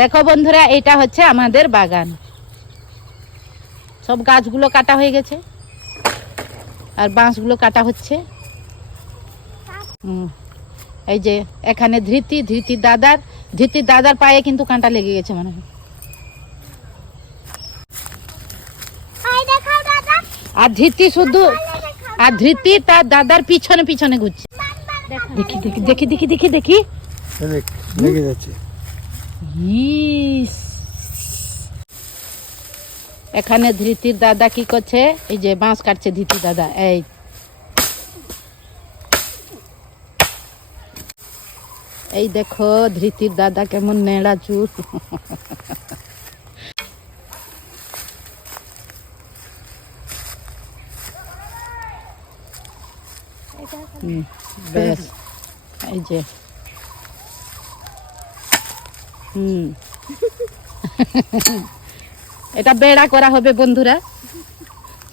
দেখো বন্ধুরা এটা হচ্ছে আমাদের বাগান। সব গাছগুলো কাটা হয়ে গেছে। আর বাঁশগুলো কাটা হচ্ছে। হুম। এই যে এখানে ধৃতি ধৃতির দাদার ধৃতির দাদার পায়ে কিন্তু কাঁটা লেগে গেছে মনে হয়। এই দেখাও দাদা। আর ধৃতি শুধু আর ধৃতি তার দাদার পিছনে পিছনে ঘুরছে। দেখি দেখি দেখি দেখি। দেখি দেখি লেগে যাচ্ছে। এখানে ধৃতির দাদা কি করছে? এই যে বাঁশ কাটছে ধৃতির দাদা এই। এই দেখো ধৃতির দাদা কেমন নেড়া চুর ব্যাস এই যে। হুম। এটা বেড়া করা হবে বন্ধুরা।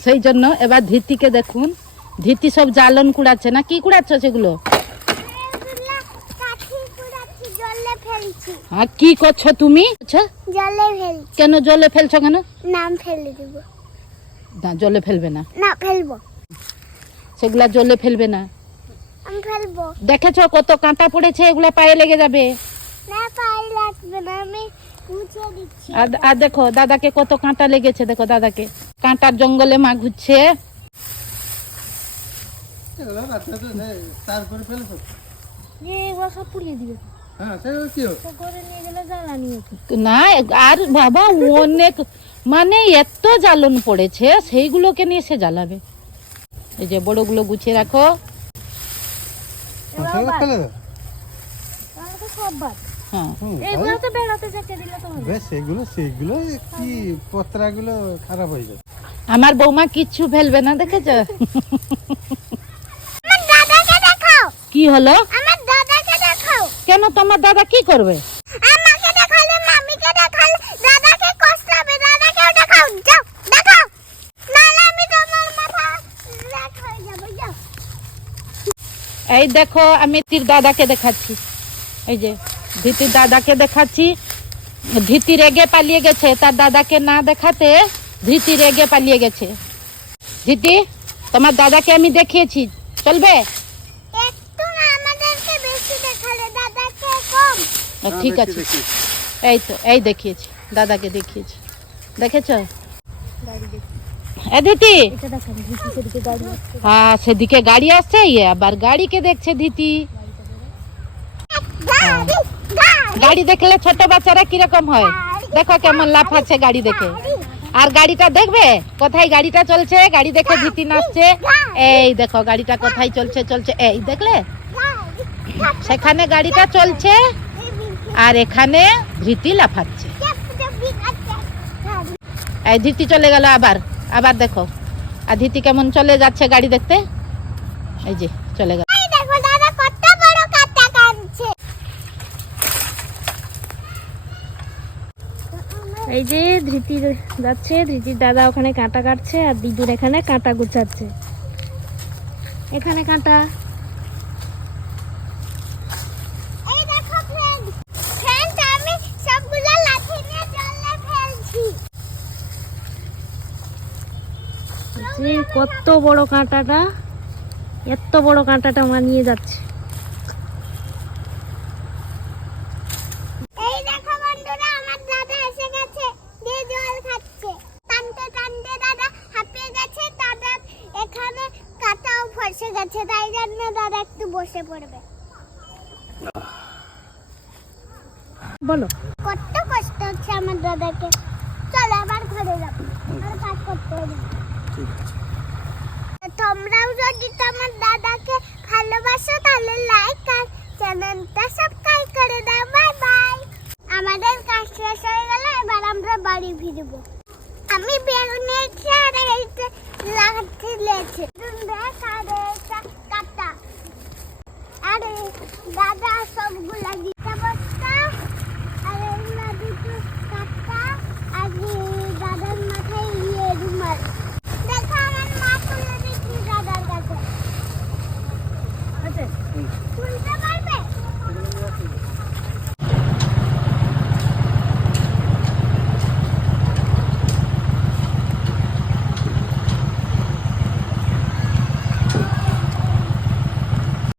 সেই জন্য এবার ধৃতিকে দেখুন। ধৃতি সব জ্বালন কুড়াচ্ছে না? কি কুড়াচ্ছ সেগুলো? আর কি করছ তুমি? জলে ফেলছি কেন জলে ফেলছো কেন? নাম ফেলে দিব না জলে ফেলবে না। না ফেলব সেগুলা জলে ফেলবে না। আমি ফেলব। দেখেছ কত কাঁটা পড়েছে? এগুলা পায়ে লেগে যাবে। আর আর দেখো দাদাকে কত কাঁটা লেগেছে দেখো দাদাকে। কাঁটার জঙ্গলে মা ঘুরছে। হ্যাঁ না আর বাবা অনেক মানে এত জ্বালন পড়েছে সেইগুলোকে নিয়ে সে জ্বালাবে। এই যে বড়গুলো গুছিয়ে রাখো। সব বাদ। হ্যাঁ। তো বেড়াতে যেতে দিলে তো বেশ সেগুলো সেগুলো কি পত্রাগুলো খারাপ হয়ে যাবে? আমার বৌমা কিচ্ছু ফেলবে না দেখেছ? আমার দাদাকে দেখাও। কি হলো? আমার দাদাকে দেখাও। কেন তোমার দাদা কি করবে? আমাকে দেখালে মামিকে দেখালে দাদাকে কষ্ট হবে দাদাকেও দেখাও। যাও দেখাও। নাহলে আমি তোমার মাথা রেট হয়ে যাবে যাও। এই দেখো আমি তীর দাদাকে দেখাচ্ছি। এই যে। ধীতির দাদাকে দেখাচ্ছি। ধীতি রেগে পালিয়ে গেছে। তার দাদাকে না দেখাতে ধীতি রেগে পালিয়ে গেছে। ধীতি তোমার দাদাকে আমি দেখিয়েছি। চলবে? ঠিক আছে। এই তো এই দেখিয়েছি দাদাকে দেখিয়েছি। দেখেছ? দিদি সেদিকে গাড়ি আসছে হ্যাঁ সেদিকে গাড়ি আসছে আবার গাড়িকে দেখছে ধীতি। গাড়ি দেখলে ছোট বাচ্চারা কীরকম হয়? দেখো কেমন লাফাচ্ছে গাড়ি দেখে। আর গাড়িটা দেখবে? কোথায় গাড়িটা চলছে? গাড়ি দেখে ভীতি নাচছে। এই দেখো, গাড়িটা কোথায় চলছে চলছে। এই দেখলে? সেখানে গাড়িটা চলছে আর এখানে ধৃতি লাফাচ্ছে। এই ধৃতি চলে গেল আবার। আবার দেখো। আর ধৃতি কেমন চলে যাচ্ছে গাড়ি দেখতে? এই যে, চলে গেল দেখো দাদা কত বড় কাটা কাটছে এই যে ধৃতি যাচ্ছে ধৃতির দাদা ওখানে কাঁটা কাটছে আর দিদুর এখানে কাঁটা গুছাচ্ছে। এখানে কাঁটা। কত বড় কাঁটাটা এত বড় কাঁটাটা মানিয়ে যাচ্ছে এই দেখো বন্ধুরা আমার দাদা এসে গেছে দিয়ে জল খাচ্ছে টানতে টানতে দাদা হাঁপিয়ে গেছে দাদা এখানে কাঁটাও ফসে তাই জন্য দাদা একটু বসে পড়বে? বলো। কত কষ্ট হচ্ছে আমার দাদাকে। চলো আবার ঘরে যাব। আর কাজ করতে হবে। ঠিক আছে তোমরাও যদি তোমার দাদাকে ভালোবাসো তাহলে লাইক আর চ্যানেলটা সাবস্ক্রাইব করে দাও। বাই বাই আমাদের কাজ শেষ হয়ে গেল এবার আমরা বাড়ি ফিরবো। আমি বেরোনিয়েছি আর এইটা লাঠি লেছে। দেখ আর এটা কাটা আরে দাদা সবগুলা